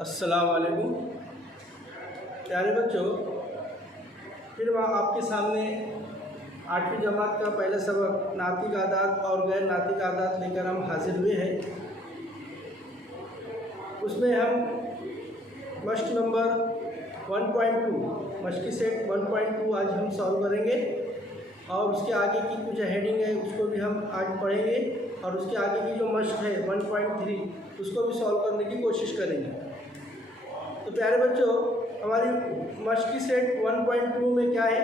अस्सलाम वालेकुम प्यारे बच्चों, फिर वहाँ आपके सामने 8वीं जमात का पहला सबक नातिक आदात और गैर नातिक आदात लेकर हम हाजिर हुए हैं। उसमें हम मश्क नंबर 1.2 मश्की सेट 1.2 आज हम सॉल्व करेंगे और उसके आगे की कुछ हेडिंग है उसको भी हम आज पढ़ेंगे और उसके आगे की जो मश्क है 1.3 उसको भी सॉल्व करने की कोशिश करेंगे। तो प्यारे बच्चों, हमारी मश्की सेट 1.2 में क्या है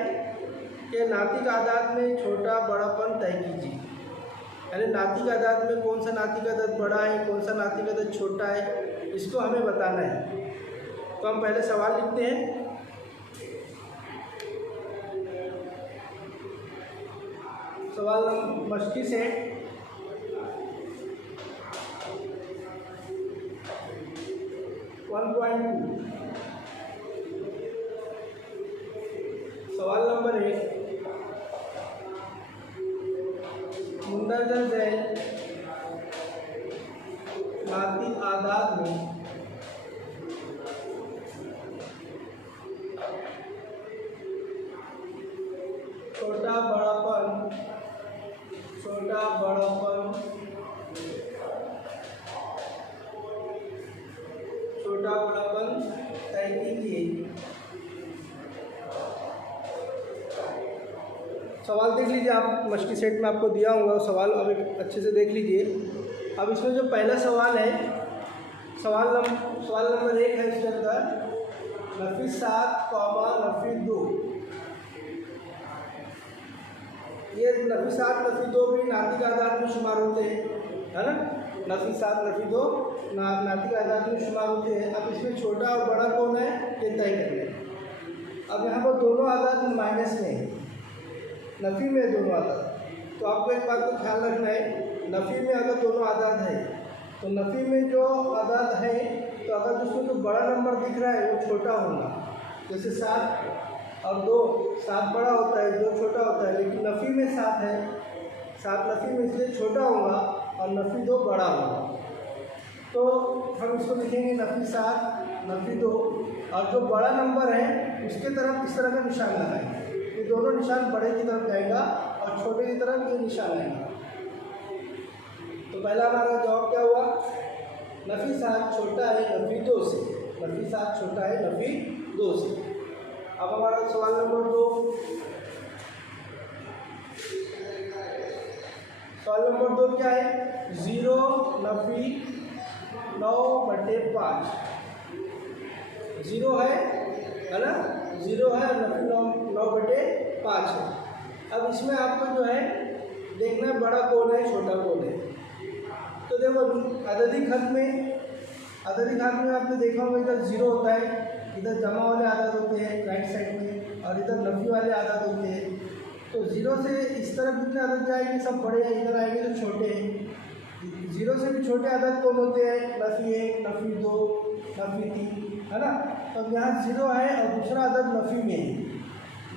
कि नातिक आदात में छोटा बड़ापन तय कीजिए। यानी नातिक आदात में कौन सा नातिक आदात बड़ा है, कौन सा नातिक आदात छोटा है, इसको हमें बताना है। तो हम पहले सवाल लिखते हैं। सवाल मश्की सेट 1.2 सवाल नंबर 1, मुंदरजा झैल नातिक आदात में छोटा बड़ापन तय कीजिए। सवाल देख लीजिए, आप मश्की सेट में आपको दिया होगा सवाल, अब एक अच्छे से देख लीजिए। अब इसमें जो पहला सवाल है, सवाल नंबर 1 है इसके अंदर नफी 7, नफी 2। ये नफी 7 नफी 2 भी नातिक आदात में शुमार होते हैं, है ना। नफी 7 नफी 2 नातिक आदात में शुमार होते हैं। अब इसमें छोटा और बड़ा कौन है ये तय कर लें। अब यहाँ पर दोनों आदात माइनस में है, नफ़ी में दोनों आदात। तो आपको एक बात का ख्याल रखना है, नफ़ी में अगर दोनों आदात है तो नफ़ी में जो आदात है तो अगर उसमें जो बड़ा नंबर दिख रहा है वो छोटा होगा। जैसे 7 और 2, 7 बड़ा होता है, 2 छोटा होता है, लेकिन नफ़ी में 7 है, 7 नफ़ी में इसलिए छोटा होगा और नफ़ी 2 बड़ा होगा। तो हम इसको लिखेंगे नफ़ी 7 नफ़ी 2 और जो बड़ा नंबर है उसके तरफ इस तरह का निशान लगाएंगे। ये दोनों निशान बड़े की तरफ जाएगा और छोटे की तरफ ये निशान आएगा। तो पहला हमारा जवाब क्या हुआ, नफ़ी 7 छोटा है नफ़ी 2 से, नफ़ी 7 छोटा है नफ़ी 2 से। अब हमारा सवाल नंबर 2, सवाल नंबर 2 क्या है, 0 नफ़ी 9/5। 0 है ना, 0 है और नफ़ी 9/5 है। अब इसमें आपको जो है देखना है बड़ा कौन है छोटा कौन है। तो देखो अददी खत में आपने देखा होगा इधर 0 होता है, इधर जमा वाले आदात होते हैं राइट साइड में और इधर नफ़ी वाले आदात होते हैं। तो 0 से इस तरफ जितने आदात जाएंगे सब बड़े हैं, इधर आएंगे तो छोटे हैं। 0 से भी छोटे आदात कौन होते हैं, नफ़ी 1 नफ़ी 2 नफ़ी 3, है ना। तो यहाँ 0 है और दूसरा आदत नफ़ी में है,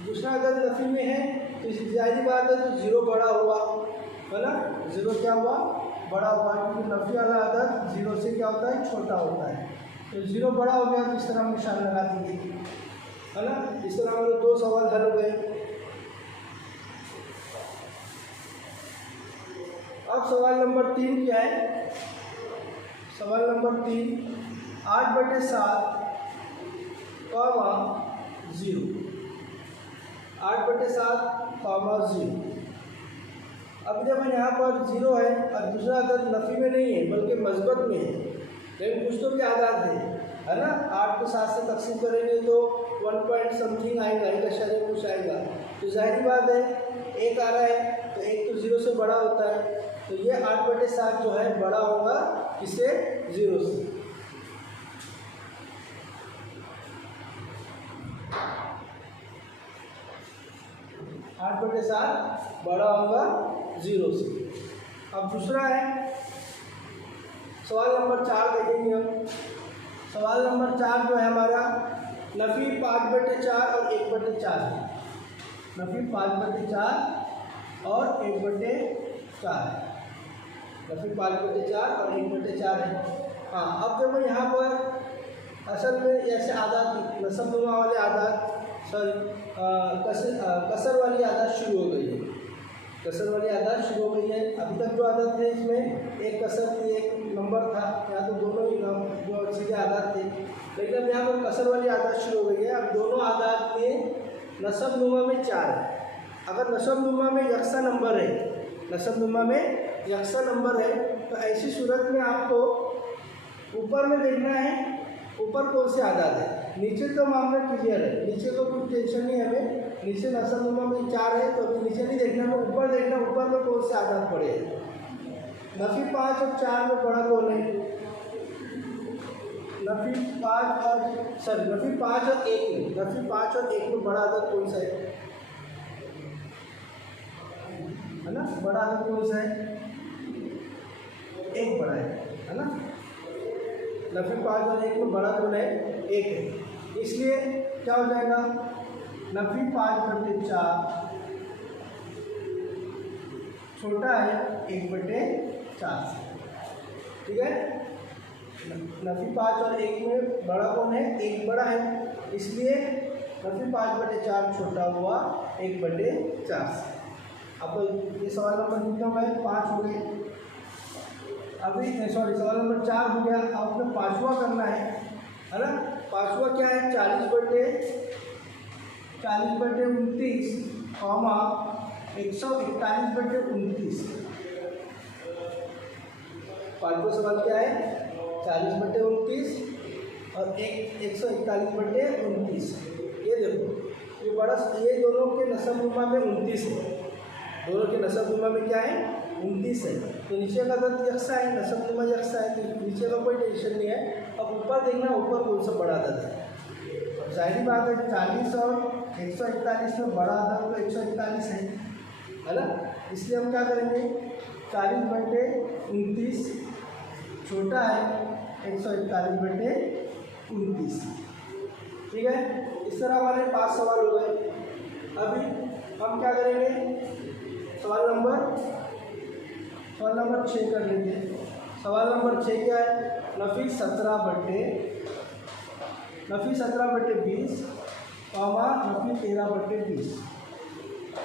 दूसरा आदत नफ़ी में है तो इसी जाहिर बात है तो 0 बड़ा हुआ, है ना। 0 क्या हुआ, बड़ा हुआ, क्योंकि नफ़ी वाला आदत 0 से क्या होता है, छोटा होता है। तो 0 बड़ा हो गया तो इस तरह हम निशान लगा देंगे, है ना। इस तरह हमारे 2 सवाल हल हो गए। अब सवाल नंबर 3 क्या है, सवाल नंबर 3 8/7, 0 8/7, 0। अब जब यहाँ पर 0 है और दूसरा आदत नफ़ी में नहीं है बल्कि मस्बत में है, लेकिन कुछ तो भी आदात है ना। 8 को 7 से तकसीम करेंगे तो 1 पॉइंट समथिंग आएगा, एक अशारिया कुछ आएगा। तो जाहिर बात है 1 आ रहा है तो 1 तो 0 से बड़ा होता है, तो ये 8/7 जो है बड़ा होगा किससे, 0 से। आठ बटे 7 बड़ा होगा 0 से। अब दूसरा है सवाल नंबर 4 देखेंगे हम। सवाल नंबर 4 जो है हमारा नफ़ी 5/4 और 1/4 है। नफ़ी 5/4 और 1/4 है। नफ़ी 5/4 और 1/4 है। हाँ, अब देखो यहाँ पर असल में ऐसे आदात नसबनुमा वाले आदात कसर वाली आदत शुरू हो गई है। कसर वाली आदत शुरू हो गई है। अभी तक जो आदत थे इसमें एक कसर थी, एक नंबर था, या तो दोनों ही जो सीधे आदत थे, लेकिन अब यहाँ पर कसर वाली आदत शुरू हो गई है। अब दोनों आदत में नसबनुमा में 4 है। अगर नसबनुमा में यकसा नंबर है, नसबनुमा में यकसा नंबर है, तो ऐसी सूरत में आपको ऊपर में देखना है ऊपर कौन से आदात है। नीचे तो मामला क्लियर है, नीचे तो कुछ टेंशन नहीं है हमें। नीचे नसबनुमा में 4 है तो अभी नीचे नहीं देखना, हमें ऊपर देखना, ऊपर में कौन से आदात पड़े हैं। नफी 5 और 4 में बड़ा कौन है? नफी 5 और 1 में, नफी 5 और 1 में बड़ा आदत कौन सा है ना? बड़ा आदत कौन सा है? 1 बड़ा है ना? नफी 5 और 1 में बड़ा कौन है? 1 है। इसलिए क्या हो जाएगा? नफी 5/4 छोटा है 1/4 से। ठीक है, नफी 5 और 1 में बड़ा कौन है? 1 बड़ा है, इसलिए नफी 5/4 छोटा हुआ 1/4 से। अब ये सवाल नंबर कितने हो गए? 5 हो गए। अभी सवाल नंबर 4 हो गया। अब हमें 5वां करना है ना? 5वां क्या है? 40/29 कॉमा 141/29। 5वां सवाल क्या है? 40/29 और 141/29। ये देखो, ये बड़ा, ये दोनों के नसबनुमा में 29 है। दोनों के नसबनुमा में क्या है? 29 है। तो नीचे का आदत यकसा है, नसबनुमा यकसा है, तो नीचे का कोई टेंशन नहीं है। अब ऊपर देखना, ऊपर कौन सा बड़ा आदत है। जाहिर बात है 40 और 141 में बड़ा आदत तो 141 है ना? इसलिए हम क्या करेंगे? 40/29 छोटा है 141/29। ठीक है, इस तरह हमारे 5 सवाल हो गए। अभी हम क्या करेंगे? सवाल नंबर 6 कर लेंगे। सवाल नंबर 6 क्या है? नफी 17/20 कॉमा नफी 13/20।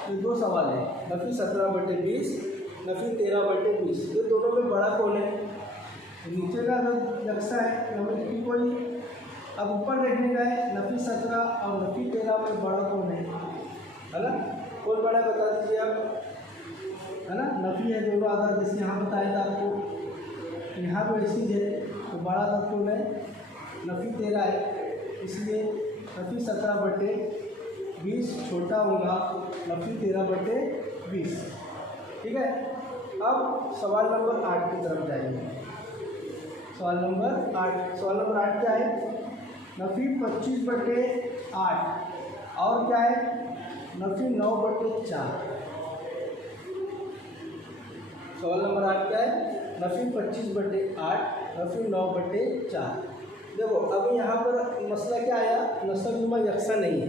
ये 2 सवाल है। नफी 17/20, नफी 13/20। ये दोनों में बड़ा कौन है? नीचे का यकसा है, हमें कोई अब ऊपर देखने का है। नफी 17 और नफी 13 में बड़ा कौन है ना? कौन बड़ा बता दीजिए आप, है ना? नफी है दोनों आदत, जैसे यहाँ बताया था आपको, यहाँ पर ऐसी है तो बड़ा आदत कौन है? नफी 13 है, इसलिए नफी 17/20 छोटा होगा नफी 13/20। ठीक है, अब सवाल नंबर 8 की तरफ जाएंगे। सवाल नंबर 8 क्या है? नफी 25/8 और क्या है? नफी 9/4। सवाल नंबर 8 क्या है? नफी 25/8, नफी 9/4। देखो अभी यहाँ पर मसला क्या आया? नसबनुमा यकसा नहीं है,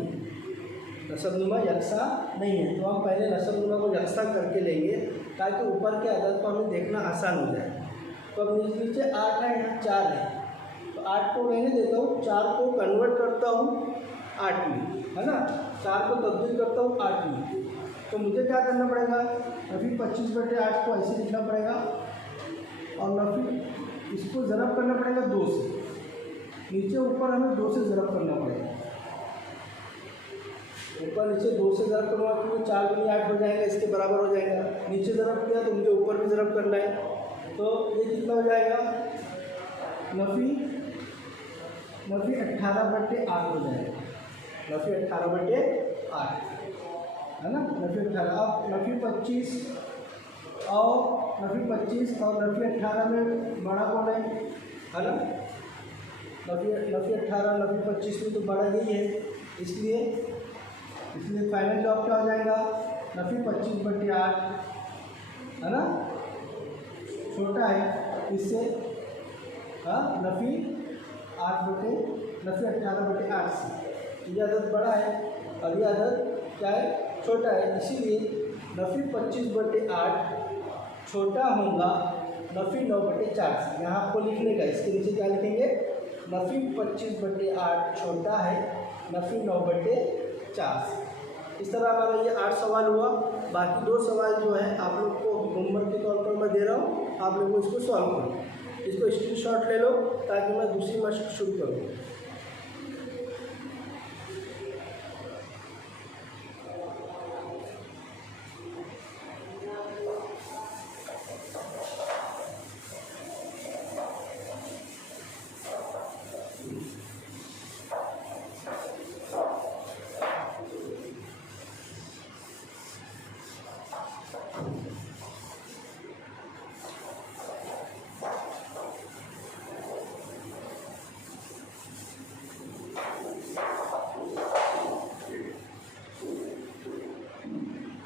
नसबनुमा यकसा नहीं है, तो हम पहले नसबनुमा को यकसा करके लेंगे ताकि ऊपर के आदत को हमें देखना आसान हो जाए। तो अब नीचे 8 है, यहाँ 4 है, तो 8 को रहने देता हूँ, 4 को कन्वर्ट करता हूँ 8 में, है ना? 4 को तब्दील करता हूँ 8 में। तो मुझे क्या करना पड़ेगा? नफी 25/8 को ऐसे लिखना पड़ेगा और नफी इसको ज़रब करना पड़ेगा 2 से। नीचे ऊपर हमें 2 से ज़रब करना पड़ेगा। ऊपर नीचे 2 से ज़रब करूँगा क्योंकि 4 दूनी 8 हो जाएगा, इसके बराबर हो जाएगा। नीचे ज़रब किया तो मुझे ऊपर भी ज़रब करना है, तो ये कितना हो जाएगा? नफी 18/8 हो जाएगा। नफी 18/8 है ना? नफी 18। अब नफी 25 और नफी 18 में बड़ा कौन है ना? नफी 18 नफी 25 में तो बड़ा यही है, इसलिए फाइनल जवाब क्या हो जाएगा? नफी 25/8 है ना? छोटा है इससे, हाँ, नफी 18/8 से। ये आदत बड़ा है और ये आदत क्या है? छोटा है, इसीलिए नफी 25/8 छोटा होगा नफी 9/4 से। यहाँ आपको लिखने का, इसके नीचे क्या लिखेंगे? नफ़ी 25/8 छोटा है नफ़ी 9/4। इस तरह हमारा ये 8 सवाल हुआ। बाकी 2 सवाल जो है आप लोग को होमवर्क के तौर पर मैं दे रहा हूँ, आप लोगों को इसको सॉल्व करो। इसको स्क्रीनशॉट ले लो ताकि मैं दूसरी मश्क शुरू करूँ।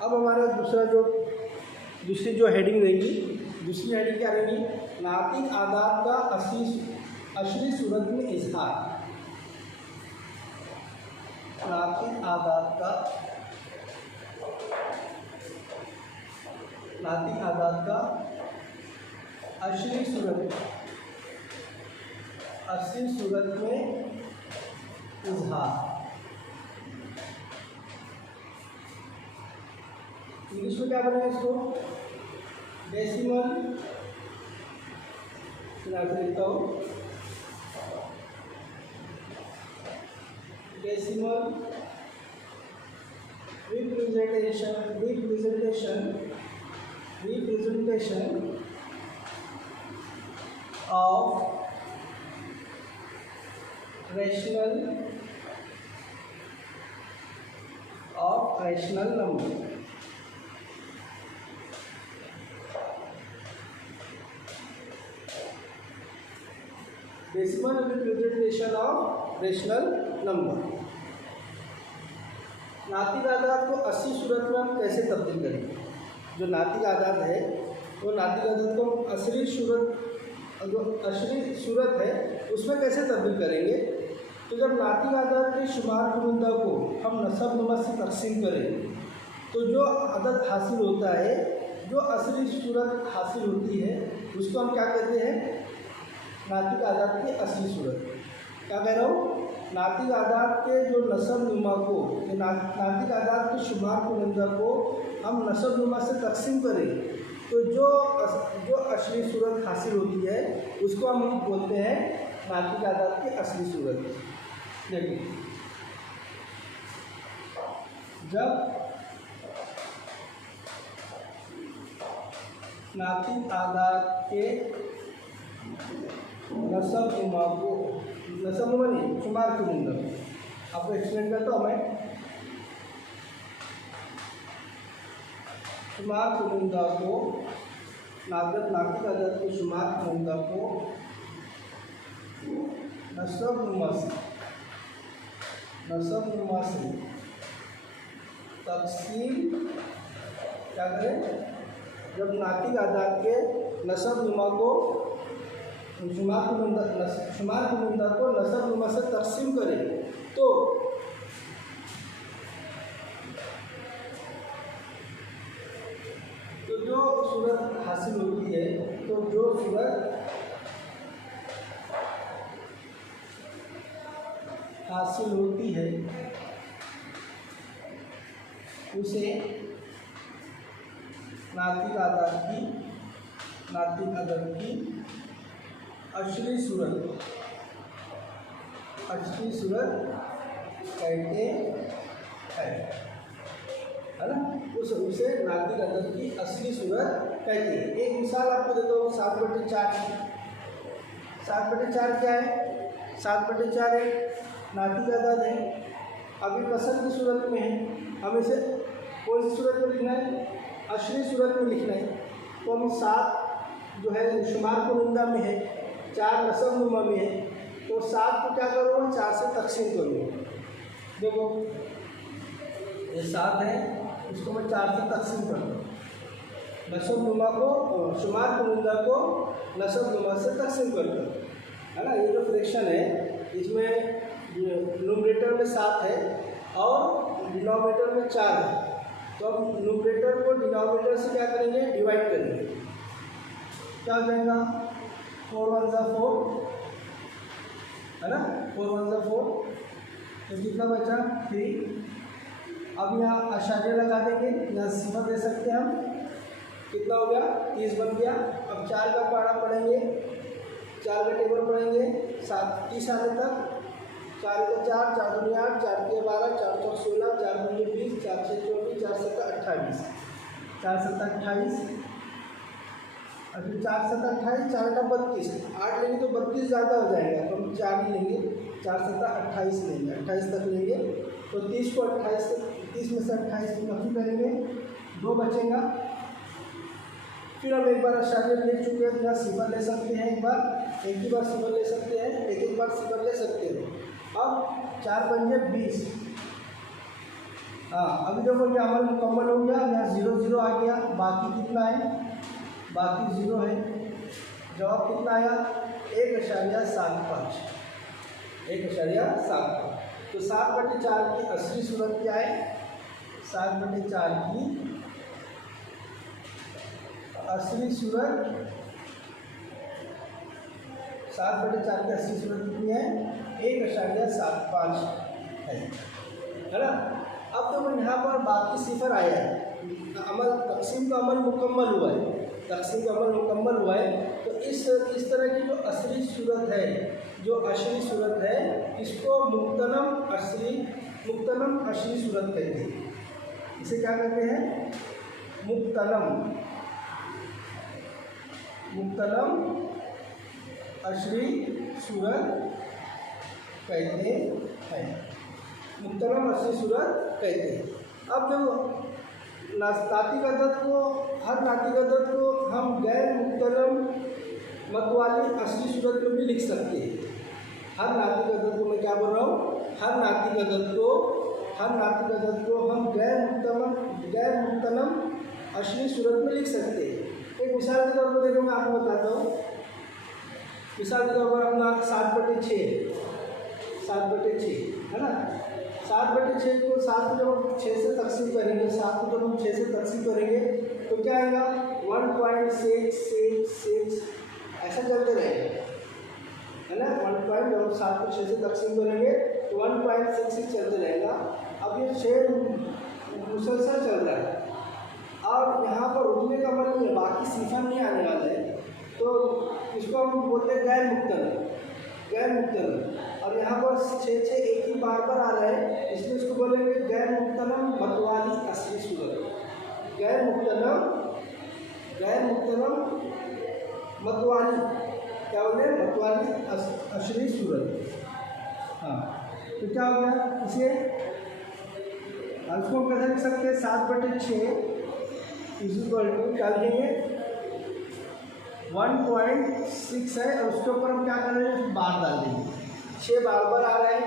अब हमारा दूसरी जो हेडिंग रहेगी, दूसरी हेडिंग क्या रहेगी? नातिक आदात का असली सूरत में इजहार। नातिक आदात का असली सूरत में इजहार। इंग्लिश में क्या बनेगा इसको? डेसिमल, लिखता हूँ decimal representation of rational number. Decimal representation of rational number. नातिक आदात को असली सूरत में हम कैसे तब्दील करेंगे? जो नातिक आदात है वो नातिक आदात को असली सूरत है उसमें कैसे तब्दील करेंगे? तो जब नातिक आदात के शुमार कुनिंदा को हम नसब नुमा से तकसीम करें तो जो अदद हासिल होता है, जो असली सूरत हासिल होती है, उसको हम क्या कहते हैं? नातिक आदात की असली सूरत। क्या कह रहा हूँ? नातिक आदात के जो नसब नुमा को, नातिक आदात के शुमार कुनिंदा को हम नसब नुमा से तकसीम करें तो जो असली सूरत हासिल होती है उसको हम बोलते हैं नातिक आदात की असली सूरत। देखिए, जब नातिक आदात के नसब नुमा को, नसब नुमा नहीं, शुमार कुनिंदा, आपको एक्सप्लेन करता हूँ मैं। शुमार कुनिंदा को, नातिक आदात के शुमार कुनिंदा को नसब नुमा से तकसीम क्या करें? जब नातिक आदात के नसब नुमा को शुमार कुनिंदा को नसब नुमा से तकसीम करें तो जो सूरत हासिल होती है, तो जो सूरत हासिल होती है उसे नातिक आदात की असली सूरत कहते हैं, है ना? उसे नातिक आदात की असली सूरत कहते हैं। एक मिसाल आपको देता हूँ, 7/4। 7/4 क्या है? 7/4 एक नातिक आदात है। अभी कसर की सूरत में है, हमें इसे कौन सी सूरत में लिखना है? असली सूरत में लिखना है। तो हम 7 जो है शुमार कुनिंदा में है, 4 नसब नुमा में है, तो 7 को क्या करूँगा? 4 से तकसीम करूँगा। देखो ये 7 है, इसको मैं 4 से तकसीम करूँगा। नसब नुमा को, शुमार कुनिंदा को नसब नुमा से तकसीम करता हूँ, है ना? ये जो फ्रैक्शन है इसमें न्यूमरेटर में 7 है और डिनोमिनेटर में 4 है। तो अब न्यूमरेटर को डिनोमिनेटर से क्या करेंगे? डिवाइड करेंगे। क्या हो जाएगा? 4 1 4, है ना, 4 1 ज़ा 4, तो कितना बचा 3। अब यहाँ आशार्य लगा देंगे, यहाँ सिफर दे सकते हैं हम, कितना हो गया 30 बन गया। अब 4 का पहाड़ा पढ़ेंगे, 4 का टेबल पढ़ेंगे 30 आने तक। 4 का 4, 4 दूनी 8, 4 के 12, 4 चौक 16, 4 दूनी 20, 4 6 24, 4 7 28, 4 7 28, और फिर 4 7 28, 4 का 32, 8 लेंगे तो 32 ज़्यादा हो जाएगा, तो हम 4 ही लेंगे, 4 7 28 लेंगे, 28 तक लेंगे। तो 30 को 28 30 में से 28 को नफी करेंगे, 2 बचेगा। फिर हम एक बार आशार्य ले चुके हैं, यहाँ सिफर ले सकते हैं, एक ही बार सिफर ले सकते हैं, एक बार सिफर ले सकते हैं। अब 4 बन गए 20। हाँ, अभी देखो ये अमल मुकम्मल हो गया, यहाँ 0 0 आ गया, बाकी कितना है, बाकी 0 है। जवाब कितना आया 1.75, 1.75। तो 7/4 की असली सूरत क्या है, 7/4 की असली सूरत, 7/4 की असली सूरत कितनी है 1.75 है ना। अब तो यहाँ पर बाकी सिफर आया है, अमल तकसीम का अमल मुकम्मल हुआ है, तकसीम का अमल मुकम्मल हुआ है। तो इस तरह की जो असली सूरत है, जो असली सूरत है, इसको मुक्तनम असली सूरत कहते हैं। इसे क्या कहते हैं, मुक्तनम असली सूरत कहते हैं, मुक्तनम असली सूरत कहते हैं। अब देखो नातिक अदद को, हर नातिक अदद को हम गैर मुक्तनम मतवाली असली सूरत में भी लिख सकते हैं। हर नातिक अदद को, मैं क्या बोल रहा हूँ, हर नातिक अदद को हम गैर मुक्तनम असली सूरत में लिख सकते हैं। एक मिसाल के तौर पर देखो, मैं आपको बताता हूँ। मिसाल के तौर पर अपना 7/6 है ना, 7/6 को 7 को जब हम 6 से तकसीम करेंगे, 7 को जब हम 6 से तकसीम करेंगे तो क्या आएगा 1.666, ऐसा चलते रहेगा, है ना। 1 जब हम 7 को 6 से तकसीम करेंगे तो 1.66 चलते रहेगा। अब ये 6 मुसलसल चल रहा है, और यहाँ पर रुकने का मतलब नहीं है, बाकी सिफर नहीं आने वाला है, तो इसको हम बोलते हैं गैर मुक्तनम। और यहाँ पर 6 एक ही बार आ रहा है, इसलिए इसको बोलेंगे गैर मुक्तनम मतवाली असली सूरत। गैर मुक्तनम मतवाली क्या बोले, मतवाली असली सूरत। हाँ, तो क्या हो गया, इसे इसको कैसे लिख सकते हैं, 7/6 क्या लिखेंगे 1.6 है, और उसके ऊपर हम क्या कर रहे हैं, बार डाल देंगे। 6 बार आ रहा है,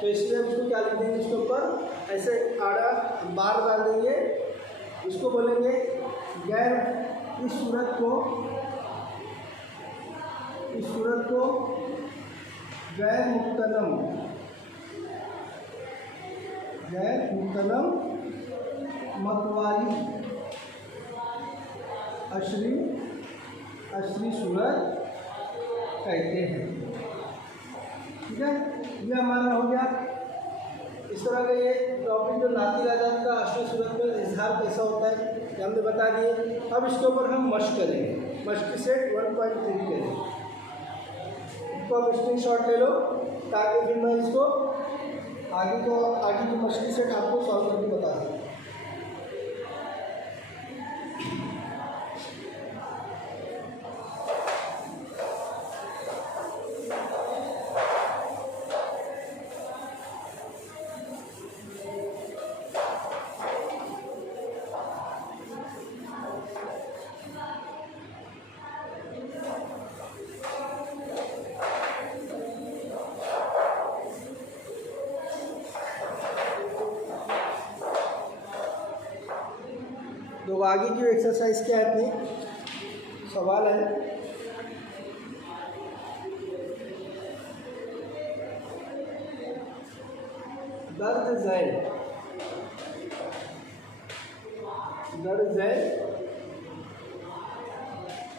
तो इसलिए हम इसको क्या लिख देंगे, इसके ऊपर ऐसे आड़ा बार डाल देंगे, इसको बोलेंगे गैर, इस सूरत को गैर मुक्तनम मतवाली असली सूरत कहते हैं। ठीक है, ये हमारा हो गया इस तरह का ये टॉपिक, जो नातिक अदद का असली सूरत में इजहार कैसा होता है, ये हमने बता दिए। अब इसके ऊपर हम मश्क करेंगे, मश्क सेट 1.3 करेंगे। इसको आप स्क्रीन शॉट ले लो, ताकि फिर मैं इसको आगे की मश्क सेट आपको सॉल्व करके बता दूँ। तो आगे की एक्सरसाइज क्या है, अपनी सवाल है, दर्ज ज़ैल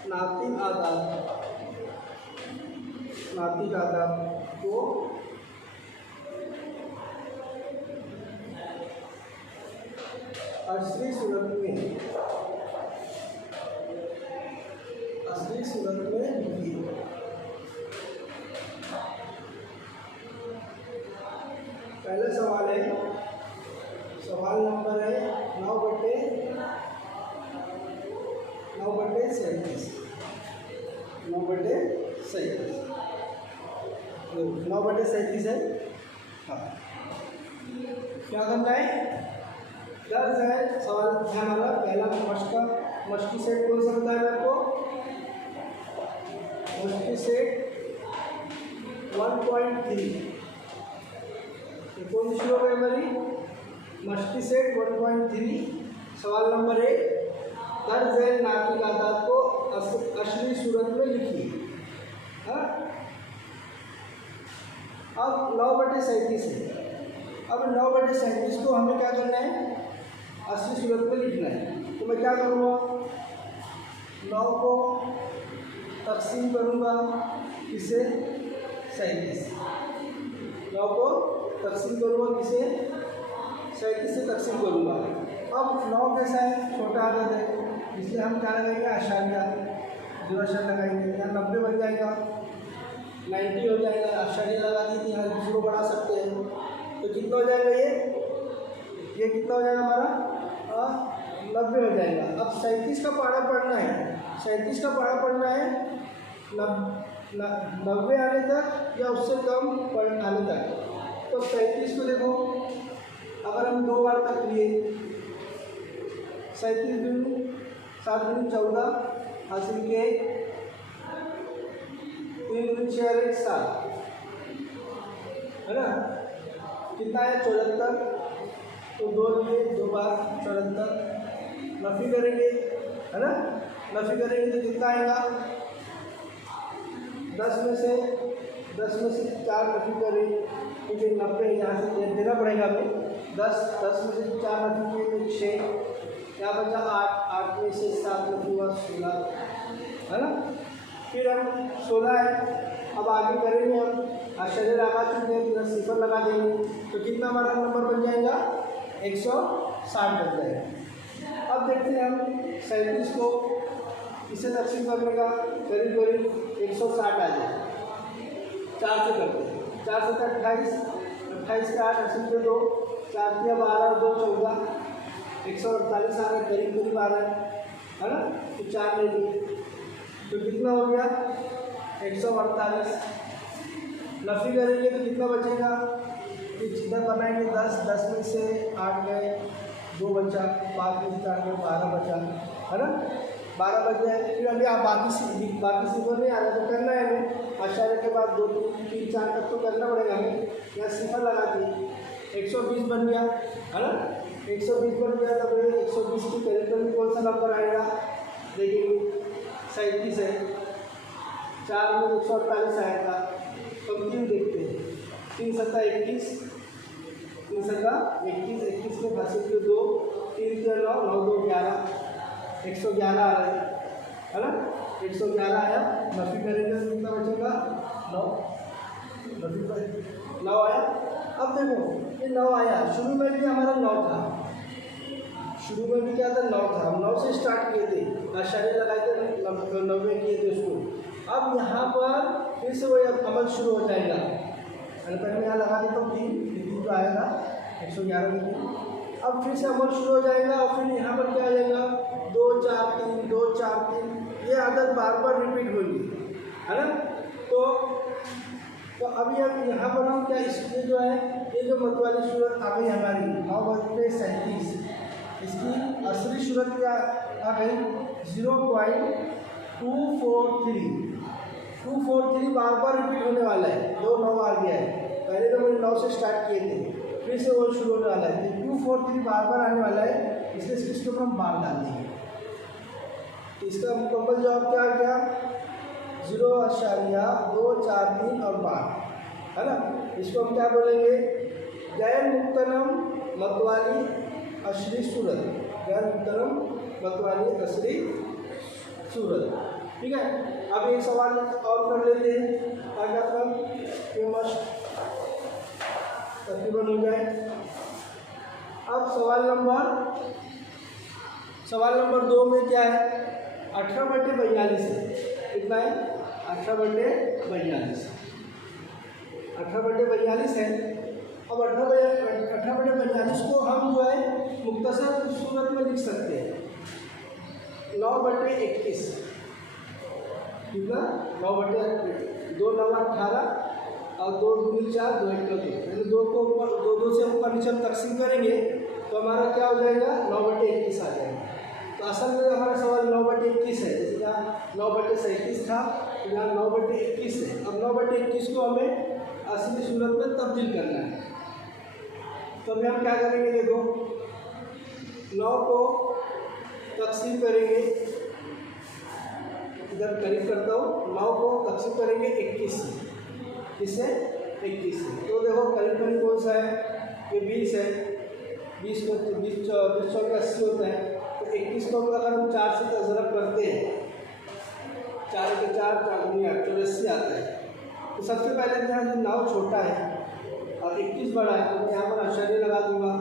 नातिक आदाद को को असली सूरत में लिखिए। पहला सवाल है, सवाल नंबर है 9/37 9/37 है। हाँ, क्या करना है? 10 है सवाल ध्यान वाला। पहला मस्की सेट कौन सा बताया मेरे को? मस्की सेट 1.3 कौन सी हो गई हमारी? मस्की सेट 1.3। सवाल नंबर 1, दर्ज है नातिक आदाद को असली सूरत में लिखिए। हाँ, अब 9/37 है। अब 9/37 को हमें क्या करना है? असली सूरत में लिखना है। तो मैं क्या करूँगा? 9 को तकसीम करूँगा किसे? 37। 9 को तकसीम करूँगा किसे? 37 से तकसीम करूँगा। अब 9 कैसा है? छोटा आदद है, इसलिए हम क्या लगाएंगे? आशारिया, 0 अशर लगाएंगे। यहाँ 90 बन जाएगा, 90 हो जाएगा। आशारिया लगा दी थी, यहाँ 0 बढ़ा सकते हैं। तो कितना हो जाएगा? ये कितना हो जाएगा हमारा? 90 हो जाएगा। अब 37 का पहाड़ा पढ़ना है। 37 का पहाड़ा पढ़ना है 90 आने तक या उससे कम आने तक। तो 37 को देखो, अगर हम 2 बार तक लिए 37 दूनी 7 दूनी 14 हासिल के 3 दूनी 6 1 7 है ना? कितना है? 74। तो 2 लिए 2 बार 74। नफी करेंगे है ना? नफी करेंगे तो कितना आएगा? 10 में से 4 नफी करें, क्योंकि 90 यहाँ से देना पड़ेगा हमें। 10 में से 4 नफी किए तो 6, क्या बचा? 8 में से 7 नफी हुआ 16 है ना? फिर हम 16 है। अब आगे करेंगे हम, आश्चर्य लगा चुके हैं, पूरा सिफर लगा देंगे। तो कितना हमारा नंबर बन जाएगा? 160 बन जाएगा। अब देखते हैं हम 37 को इसे तकसीम करने का करीब 160 आ जाए। 4 से करते हैं। 4 से 28 का 8 80 के 2, 4 के 12 और 2 14, 148 आ रहा है, करीब आ रहा है ना? तो 4 ले लिए तो कितना हो गया? 148। नफी करेंगे तो कितना बचेगा? जिधर बनाएंगे 10 में से 8 गए, 2 बचा, 5 में से 4 गए, 12 बचा है ना? 12 बच जाए। फिर अभी आप बाकी सिफर नहीं आ रहा तो करना है हमें। आशारे के बाद 2 3 4 तक तो करना पड़ेगा हमें। यहाँ सिफर लगा दिए, 120 बन गया है ना? 120 बन गया। तब 120 की करीब कौन सा नंबर आएगा? देखिए 37 है, 4 में 148 आएगा। तो 3 देखते हैं, 3 7 21, 3 7 21, 21 में फासिल के 2, 3 के 9, 9 2 11, 111 आ रहा है ना? 111 आया। नफी करेंगे तो कितना बचेगा? 9 आया। अब देखो ये 9 आया, शुरू में भी हमारा 9 था। शुरू में भी क्या था? 9 था। हम 9 से स्टार्ट किए थे, आशारे लगाए थे, 90 किए थे उसको। अब यहाँ पर फिर से वही अमल शुरू हो जाएगा। पहले यहाँ लगा देता हूँ 3 तो आएगा 111 में 3। अब फिर से अमल शुरू हो जाएगा और फिर यहाँ पर क्या आ जाएगा? 2 4 3 2 4 3। ये आदत बार बार रिपीट होगी है ना? तो अभी अब यहाँ पर हम क्या, इसमें जो है ये जो मत वाली सूरत आ गई हमारी 9/37, इसकी असली सूरत क्या आ गई? 0.243। 243 बार बार रिपीट होने वाला है। 2 9 आ गया है, पहले तो मैंने 9 से स्टार्ट किए थे, फिर से वो शुरू होने वाला है। 243 बार बार आने वाला है, इसलिए इसके ऊपर हम बार डाल देंगे। तो इसका मुकम्मल जवाब क्या आ गया? 0.243 और बार है ना? इसको हम क्या बोलेंगे? गैर मुक्तनम मतवाली असली सूरत। गैर मुक्तनम मतवाली असली सूरत। ठीक है। अब एक सवाल और कर लेते हैं ताकि आपका फेमस तकरीबन हो जाए। अब सवाल नंबर 2 में क्या है, 18/42 है। कितना है? 18/42 है। अब 18/42 को हम जो है मुख्तसर सूरत में लिख सकते हैं 9/21। कितना? 9/21, 2 9 18 और 2 दूनी 4, 2 1 2, यानी 2 को दो से ऊपर नीचे हम तकसीम करेंगे तो हमारा क्या हो जाएगा? 9/21 आ जाएगा। तो असल में हमारा सवाल 9/21 है। जैसे यहाँ 9/37 था तो यहाँ 9/21 है। अब 9/21 को हमें असली सूरत में तब्दील करना है। तो अभी हम क्या करेंगे, देखो 9 को तकसीम करेंगे, इधर करीब करता हूँ, 9 को तकसीम करेंगे 21 से। किससे? 21 से। तो देखो करीब कौन सा है? ये 20 है। 20 को 20 चौके 80 होता है। तो 21 को अगर हम 4 से ज़रब करते हैं, 4 के 4 4 दूनी 8 84 आता है। तो सबसे पहले यहाँ जो 9 छोटा है और 21 बड़ा है तो मैं यहाँ पर अशर्य लगा दूंगा।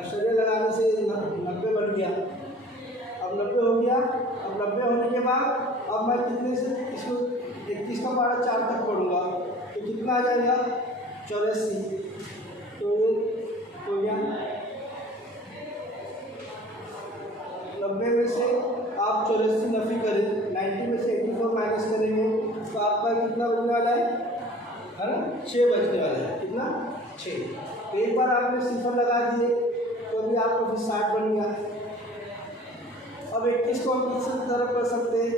अशर्य लगाने से 90 बन गया। अब 90 हो गया। अब 90 होने के बाद अब मैं कितने से इसको 21 का पारा 4 तक पढ़ूंगा तो कितना आ जाएगा? 84। तो ये हो गया। 90 में से आप 84 नफी करें, 90 में से 84 माइनस करेंगे तो आपका कितना बचने वाला है ना? 6 बचने वाला है। कितना? 6। तो एक बार आपने सिफर लगा दिए तो अभी आपको फिर 60 बन गया। अब 21 को हम किससे तरफ कर सकते हैं?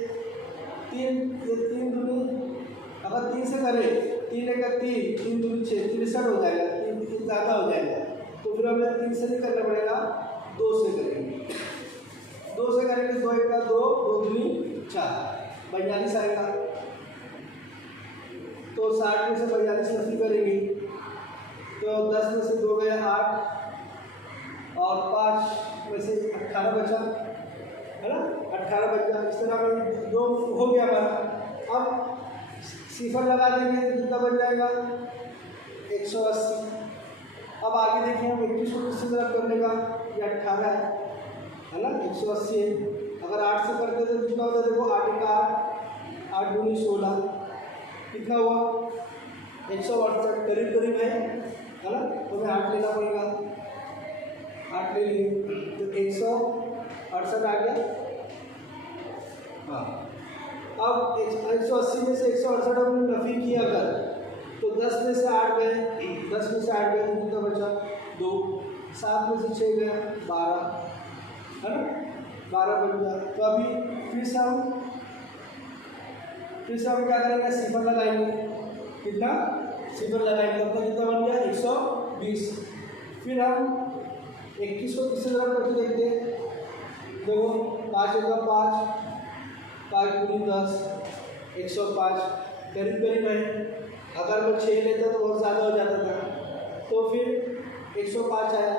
3 दूनी, अगर 3 से करें, 3 एक 3 दूनी 6, 63 हो जाएगा। 3 ज़्यादा हो जाएगा तो फिर हमें 3 से नहीं करना पड़ेगा, 2 से करेंगे। 2 से करेंगे, 2 एक 2, 2 दूनी 4, 42 आएगा। तो 60 में से 42 नफी करेंगे तो 10 में से 2 गया 8 और 5 में से 18 बचा, है ना? 18 बचा। इस तरह में 2 हो गया हमारा। अब सिफर लगा देंगे तो कितना बन जाएगा? 180। अब आगे देखिए हम 21 को किससे तरफ करने का? ये 18 है ना? 180 है। अगर 8 से करते तो कितना होता है? देखो 8 एक 8, 8 दूनी 16, कितना हुआ? 168। करीब है ना? तो हमें 8 लेना पड़ेगा। 8 ले लिए तो 168 आ गया। हाँ, अब 180 में से 168 हमने नफी किया अगर तो 10 में से 8 गए, 10 में से 8 गए तो कितना बचा? 2। 7 में से 6 गया 12, है ना? 12 बन गया। तो अभी फिर से हम क्या करेंगे? सिफर लगाएंगे। कितना? सिफर लगाएंगे तो कितना बन गया? 120। फिर हम 21 को किससे ज़रा करके देखते हैं? देखो 5 एक 5, 5 दूनी 10, 105। करीब है। अगर मैं 6 लेता तो बहुत ज़्यादा हो जाता था। तो फिर 105 आया।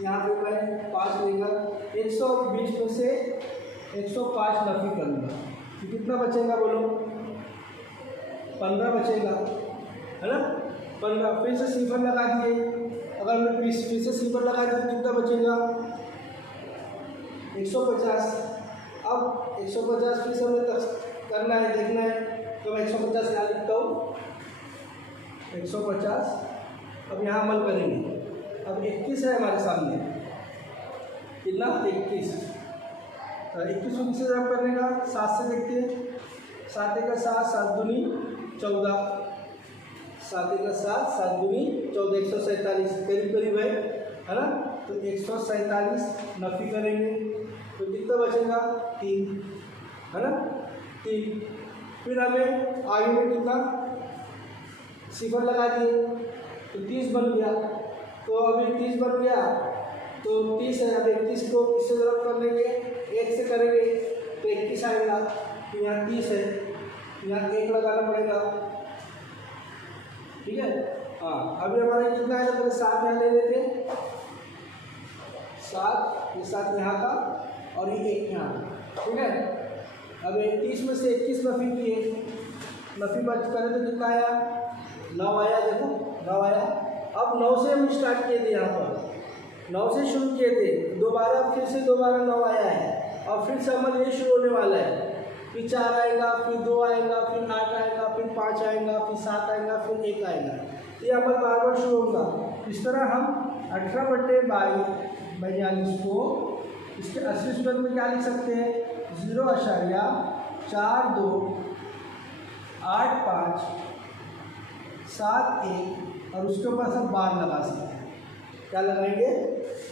यहाँ पे मैं 5 लेकर 120 में से 105 नफी करूँगा तो कितना बचेगा? बोलो 15 बचेगा, है ना? 15। फिर से सिफर लगा दिए। अगर मैं फिर से सिफर लगा दिए तो कितना बचेगा? 150। अब 150 फिर से हमें करना है, देखना है तो मैं 150 यहाँ लिखता हूँ। 150 अब यहाँ अमल करेंगे। अब 21 है हमारे सामने। कितना? 21। 21 को किससे ज़रा करने का? 7 से देखते हैं। 7 एक 7, 7 दूनी 14, 7 एक 7, 7 दूनी 14, 147। करीब है ना? तो 147 नफी करेंगे तो कितना बचेगा? 3, है ना? 3। फिर हमें आगे में कितना? सिफर लगा दिए तो 30 बन गया। तो अभी 30 बन गया तो 30 है। अब 21 को किससे ज़रा कर लेंगे? 1 से करेंगे तो 21 आएगा। तो यहाँ 30 है, यहाँ 1 लगाना पड़ेगा। ठीक है। हाँ, अभी हमारे कितना है? तो पहले 7 यहाँ ले लेते हैं। 7, ये 7 यहाँ का और ये 1 यहाँ, ठीक है। अब 31 में से 21 नफ़ी किए, नफ़ी बच पहले तो कितना आया 9 आया, देखो 9 आया। अब 9 से हम स्टार्ट किए थे, यहाँ पर 9 से शुरू किए थे, दोबारा फिर से दोबारा 9 आया है और फिर से अमल ये शुरू होने वाला है। फिर 4 आएगा, फिर 2 आएगा, फिर 8 आएगा, फिर 5 आएगा, फिर 7 आएगा, फिर 1 आएगा। ये अमल बार बार शुरू होगा। इस तरह हम 18/42 को इसके 80 सूरत में क्या लिख सकते हैं 0.428571 और उसके ऊपर सब बार लगा सकते हैं। क्या लगाएंगे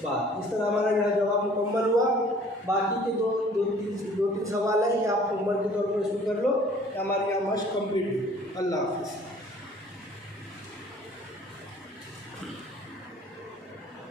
बार। इस तरह हमारा यह जवाब मुकम्मल हुआ। बाकी के दो तीन सवाल है, ये आप होमवर्क के तौर पर इसको कर लो। हमारी यहाँ मश्क कंप्लीट हुई। अल्लाह हाफिज़।